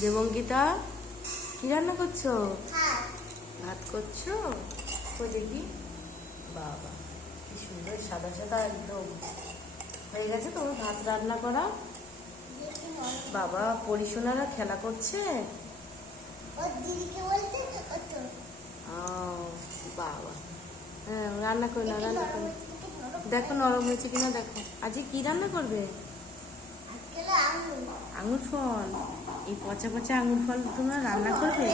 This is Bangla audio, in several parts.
দেবঙ্গিতা কি রান্না করছ? ভাত করছ? ও দেখি। বাবা কি সুন্দর সাদা সাদা একদম। হয়ে গেছে তোমার ভাত রান্না করা? বাবা পরিশোনারা খেলা করছে? বাবা। হ্যাঁ রান্না করে না রান্না করে। দেখো নরম হয়েছে কিনা দেখো। আজকে কি রান্না করবে? আঙুর ফল। এই পচা পচা আঙুর ফল তোমরা রান্না করবে।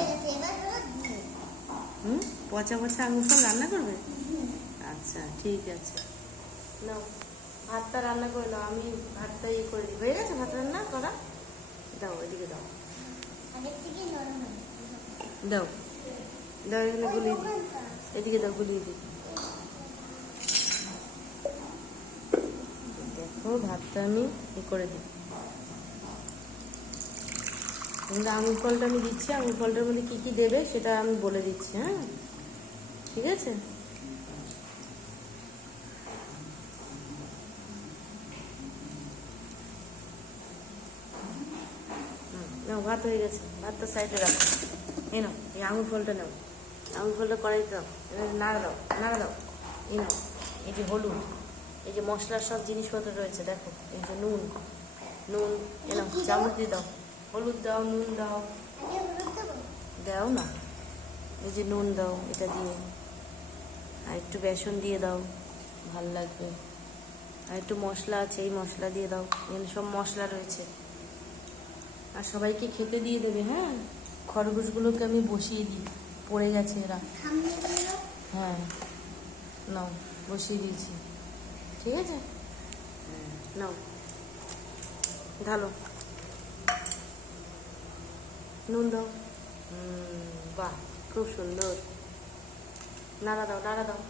হুম? পচা পচা আঙুর ফল রান্না করবে? আচ্ছা ঠিক আছে। নাও, ভাতটা রান্না করে নাও, আমি ভাতটা ইয়ে করে দিই। হয়ে গেছে ভাত রান্না করা? দাও, এদিকে দাও। দাও দাও এখানে গুলিয়ে দিই। এদিকে দাও, গুলিয়ে দিই। দেখো, ভাতটা আমি ই করে দিই। কিন্তু আঙুর ফলটা আমি দিচ্ছি আঙুর ফলটার মধ্যে কী কী দেবে সেটা আমি বলে দিচ্ছি হ্যাঁ? ঠিক আছে? নাও, ভাত হয়ে গেছে। ভাতটা সাইডে রাখো। এই নাও, এই আঙুর ফলটা নাও। আঙুর ফলটা কড়াই দাও। নাড়া দাও নাড়া দাও। এই নাও, এই যে হলুদ, এই যে মশলার সব জিনিসপত্র রয়েছে, দেখো, এই যে নুন নুন এ নাও, চামচ দিয়ে দাও। হলুদ দাও, নুন দাও? দাও না। এই যে নুন দাও, এটা দিয়ে। আর একটু বেসন দিয়ে দাও, ভালো লাগবে। আর একটু মশলা আছে, এই মশলা দিয়ে দাও। এখানে সব মশলা রয়েছে। আর সবাইকে খেতে দিয়ে দেবে হ্যাঁ? খরগোশগুলোকে আমি বসিয়ে দিই। পড়ে গেছে এরা। হ্যাঁ। নাও, বসিয়ে দিয়েছি। ঠিক আছে? নাও। ঢালো। নুন দাও বাহ খুব সুন্দর নাড়া দাও নাড়া দাও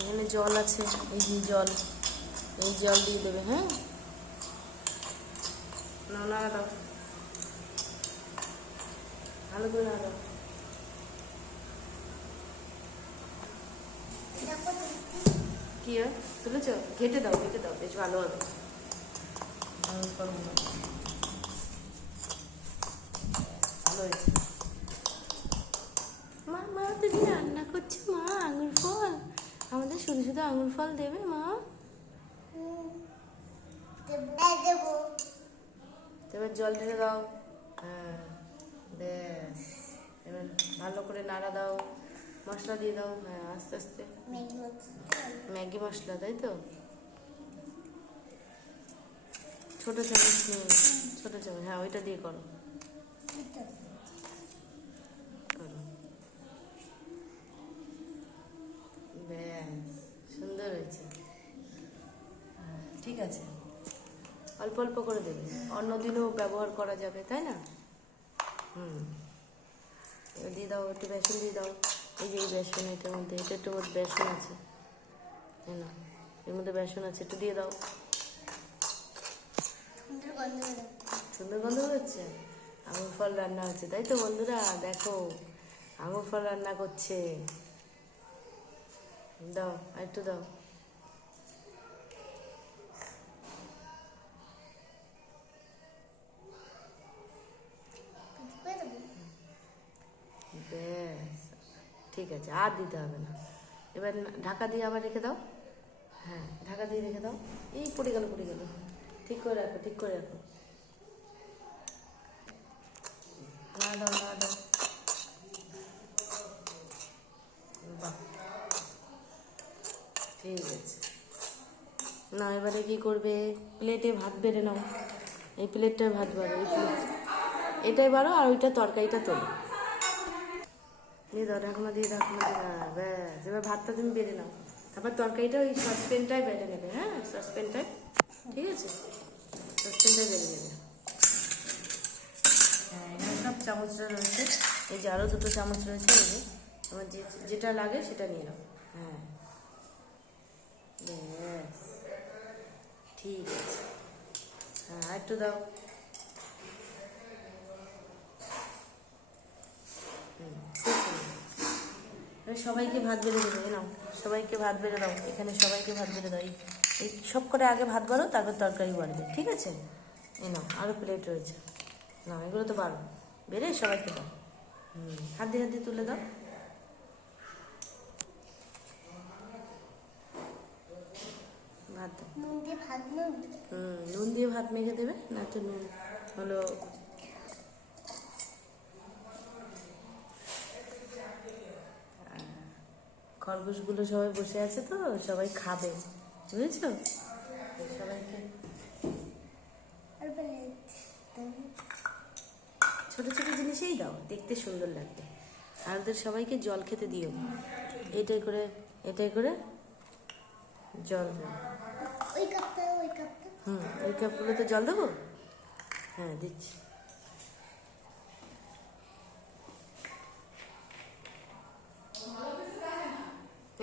এখানে জল আছে, এই জল। এই জল দিয়ে দেবে হ্যাঁ? নাও নাড়া দাও ভালো করে নাড়া দাও কি তুলেছ? ঘেটে দাও ঘেটে দাও, বেশ ভালো হবে। মা রান্না মা ফল। আমাদের শুধু শুধু আঙুর ফল দেবে, মা। এবার জল ঢেলে দাও। হ্যাঁ এবার ভালো করে নাড়া দাও। মশলা দিয়ে দাও। হ্যাঁ আস্তে আস্তে। ম্যাগি মশলা, তাই তো? ছোট চামচ নাও। ছোট চামচ হ্যাঁ ওইটা দিয়ে করো। ব্যাস সুন্দর হয়েছে। হ্যাঁ, ঠিক আছে। অল্প অল্প করে দেবে। অন্যদিনও ব্যবহার করা যাবে তাই না? হুম। দিয়ে দাও একটু বেসন দিয়ে দাও। এই যে বেসন এটার মধ্যে এটা একটু বেসন আছে এই না? এর মধ্যে বেসন আছে একটু দিয়ে দাও। সুন্দর গন্ধ হচ্ছে। আঙুর ফল রান্না হচ্ছে, তাই তো বন্ধুরা? দেখো, আঙুর ফল রান্না করছে। দাও একটু দাও? ব্যাস, ঠিক আছে, আর দিতে হবে না। এবার ঢাকা দিয়ে আবার রেখে দাও। হ্যাঁ ঢাকা দিয়ে রেখে দাও। এই পড়ে গেল পড়ে গেল। ঠিক করে রাখো, ঠিক করে রাখো। না দাও না দাও ঠিক আছে। না, এবারে কি করবে? প্লেটে ভাত বেড়ে নাও। এই প্লেটটায় ভাত বাড়ো, এই এটাই বাড়ো আর ওইটা তরকারিটা তোলো। দিয়ে দাও, ঢাকনা দিয়ে ঢাকনা দিয়ে ব্যাস, এবার ভাতটা তুমি বেড়ে নাও। তারপর তরকারিটা ওই সসপেনটাই বেড়ে নেবে হ্যাঁ? সসপেনটায় ঠিক আছে? সসপেনটাই বেড়ে নেবে হ্যাঁ সব চামচটা রয়েছে। এই যে আরও দুটো চামচ রয়েছে, এই যে। তোমার যে যেটা লাগে সেটা নিয়ে নাও। হ্যাঁ। ঠিক আছে। হ্যাঁ একটু দাও। সবাইকে ভাত বেড়ে দেবে, নাও। সবাইকে ভাত বেড়ে দাও। এখানে সবাইকে ভাত বেড়ে দাও এই সব করে আগে ভাত বাড়ো তারপর তরকারি বাড়বে ঠিক আছে? এই নাও আরও প্লেট রয়েছে। না এগুলো তো বাড়ো বেড়ে সবাইকে দাও হুম হাত দিয়ে হাত দিয়ে তুলে দাও। ভাত নুন দিয়ে ভাত হুম নুন দিয়ে ভাত মেখে দেবে না তো নুন হলো খরগোশগুলো সবাই বসে আছে তো সবাই খাবে। বুঝেছ? সবাইকে। ছোট ছোট জিনিসেই দাও দেখতে সুন্দর লাগবে। আর ওদের সবাইকে জল খেতে দিও। এটাই করে এটাই করে জল হুম ওই কাপগুলোতে জল দেবো? হ্যাঁ দিচ্ছি।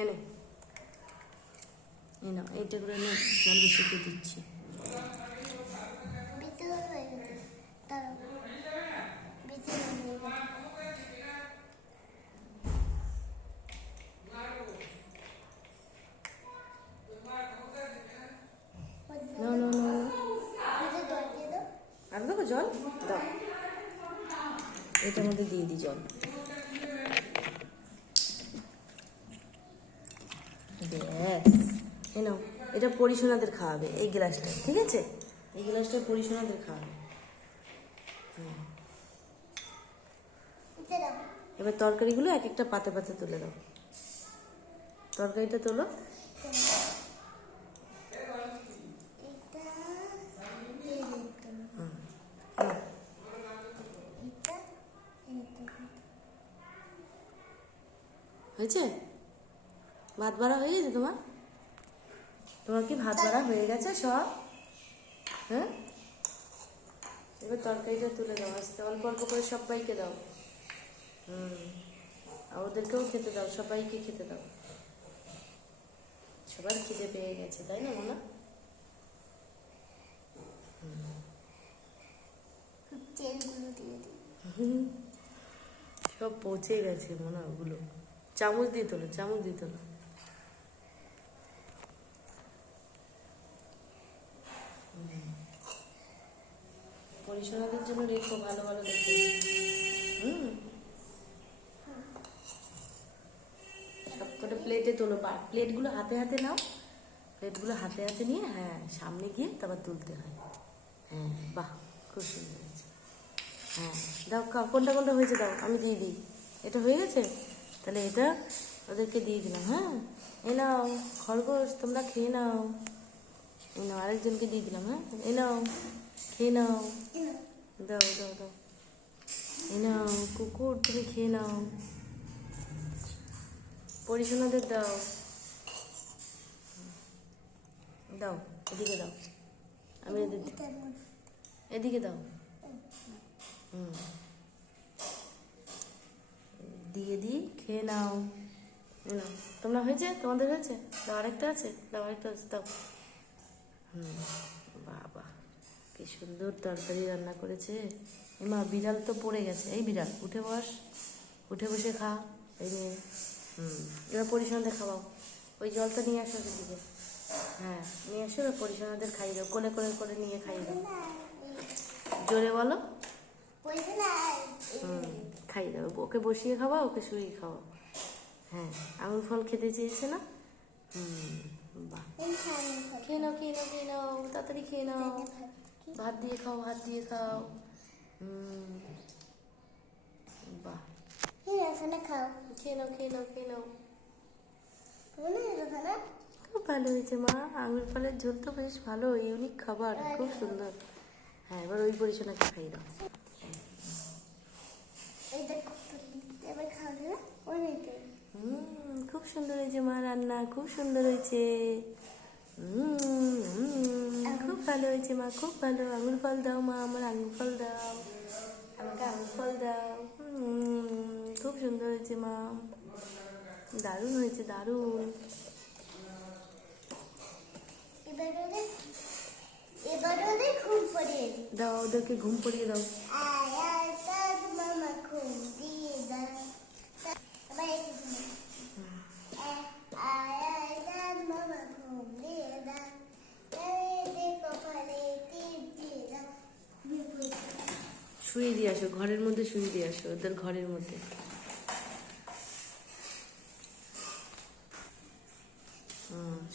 এনে। এই নাও এইটা করে আমি জল বেশি করে দিচ্ছি। আর দেবো জল? দাও। এটার মধ্যে দিয়ে দিই জল। ব্যাস এই নাও এটা পরিশোনাদের খাওয়াবে এই গ্লাসটা ঠিক আছে? এই গ্লাসটা পরিশোনাদের খাওয়াবে। এবার তরকারিগুলো এক একটা পাতে পাতে তুলে দাও। তরকারিটা তোলো। হয়েছে? ভাত বাড়া হয়ে গেছে তোমার? তোমার কি ভাত বাড়া হয়ে গেছে সব? হ্যাঁ? এবার তরকারিটা তুলে দাও আস্তে অল্প অল্প করে সবাইকে দাও। হুম। আর ওদেরকেও খেতে দাও সবাইকে খেতে দাও। সবার খিদে পেয়ে গেছে তাই না মোনা? সব পচে গেছে মনে হয় ওগুলো। চামচ দিয়ে তোলো চামচ দিয়ে তোলো। পরিষেবাদের জন্য রেখো, ভালো ভালো দেখে হুম। সব কটা প্লেটে তোলো বা প্লেটগুলো হাতে হাতে নাও। প্লেটগুলো হাতে হাতে নিয়ে হ্যাঁ সামনে গিয়ে তারপর তুলতে হয়। হ্যাঁ বাহ, খুব সুন্দর হয়েছে। হ্যাঁ দাও কোনটা কোনটা হয়েছে দাও, আমি দিয়ে দিই। এটা হয়ে গেছে? তাহলে এটা ওদেরকে দিয়ে দিলাম হ্যাঁ। এই নাও, খরগোশ, তোমরা খেয়ে নাও। এই নাও, আরেকজনকে দিয়ে দিলাম হ্যাঁ। এই নাও। খেয়ে নাও। দাও দাও দাও। এই নাও, কুকুর, তুমি খেয়ে নাও। পরিশোনাদের দাও। দাও, এদিকে দাও। আমি এদিকে দাও। হুম। দিয়ে দিই খেয়ে নাও। নাও। তোমরা হয়েছে? তোমাদের হয়েছে? দাও আরেকটা আছে? দাও আরেকটা আছে, দাও। হুম, বাবা। কি সুন্দর তরকারি রান্না করেছে। এমা বিড়াল তো পড়ে গেছে। এই বিড়াল, উঠে বস, উঠে বসে খা। এই নিয়ে, হুম, এবার পরিশোনাতে খাওয়াও ওই জলটা নিয়ে আসো দিকে হ্যাঁ নিয়ে আসো, এবার পরিশোনাদের খাইয়ে দাও। কোলে কোলে করে নিয়ে খাইয়ে দাও। জোরে বলো। হুম, খাইয়ে দাও। ওকে বসিয়ে খাওয়া, ওকে শুয়ে খাওয়া। হ্যাঁ আঙুর ফল খেতে চেয়েছে না? হুম, বাহ। খেয়ে নাও খেয়ে নাও খেয়ে নাও। তাড়াতাড়ি খেয়ে নাও। ভাত দিয়ে খাও ভাত দিয়ে খাও। বাহ। এখানে খাও। খেয়ে নাও খেয়ে নাও খেয়ে নাও। হয় এখানে খুব ভালো হয়েছে মা। আঙুর ফলের ঝোল তো বেশ ভালো ইউনিক খাবার খুব সুন্দর। হ্যাঁ এবার ওই পরিচনাকে খাই দাও খুব সুন্দর হয়েছে মা রান্না খুব সুন্দর হয়েছে। খুব ভালো হয়েছে মা খুব ভালো। আঙুর ফল দাও মা আমার আঙুর ফল দাও। আমাকে আঙুর ফল দাও। খুব সুন্দর হয়েছে মা। দারুণ হয়েছে দারুণ। ঘুম পড়িয়ে দাও ওদেরকে ঘুম পড়িয়ে দাও। আয় আয় তার মামা ঘুম দিয়ে দাও এবার একটু ঘুম। আয় আয় তার মামা ঘুম দিয়ে দাও শুয়ে দিয়ে আসো ঘরের মধ্যে শুয়ে দিয়ে আসো ওদের ঘরের মধ্যে।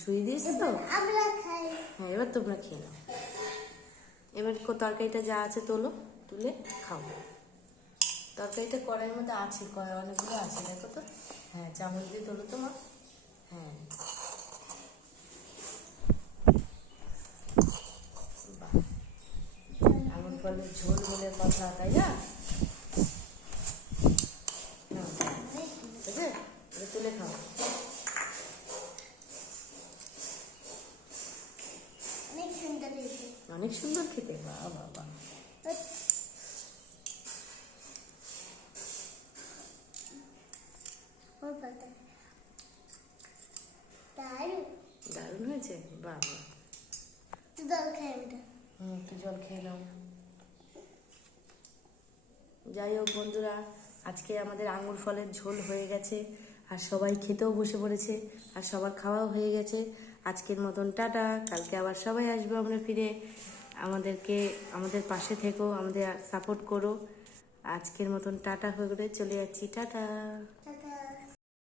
শুয়ে দিয়েছে তো? হ্যাঁ এবার তোমরা খেয়ে নাও। এবার তরকারিটা যা আছে তোলো তুলে খাও। তরকারিটা কড়াইয়ের মধ্যে আছে কড়াই অনেকগুলো আছে দেখো তো। হ্যাঁ চামচ দিয়ে তোলো তো মা। হ্যাঁ বাহ। আঙুর ফলের ঝোল বলে কথা তাই না? তুলে খাও। অনেক সুন্দর হয়েছে। অনেক সুন্দর খেতে বা বাবা ওর পাতা দারুণ দারুণ হয়েছে বাহ বাহ জল খাই ওটা হুম একটু জল খেয়ে নাও যাই হোক বন্ধুরা, আজকে আমাদের আঙুর ফলের ঝোল হয়ে গেছে, আর সবাই খেতেও বসে পড়েছে, আর সবার খাওয়াও হয়ে গেছে। আজকের মতন টাটা, কালকে আবার সবাই আসব আমরা ফিরে। আমাদেরকে, আমাদের পাশে থেকো, আমাদের সাপোর্ট করো। আজকের মতন টাটা হয়ে গেলে চলে যাচ্ছি, টাটা। টাটা।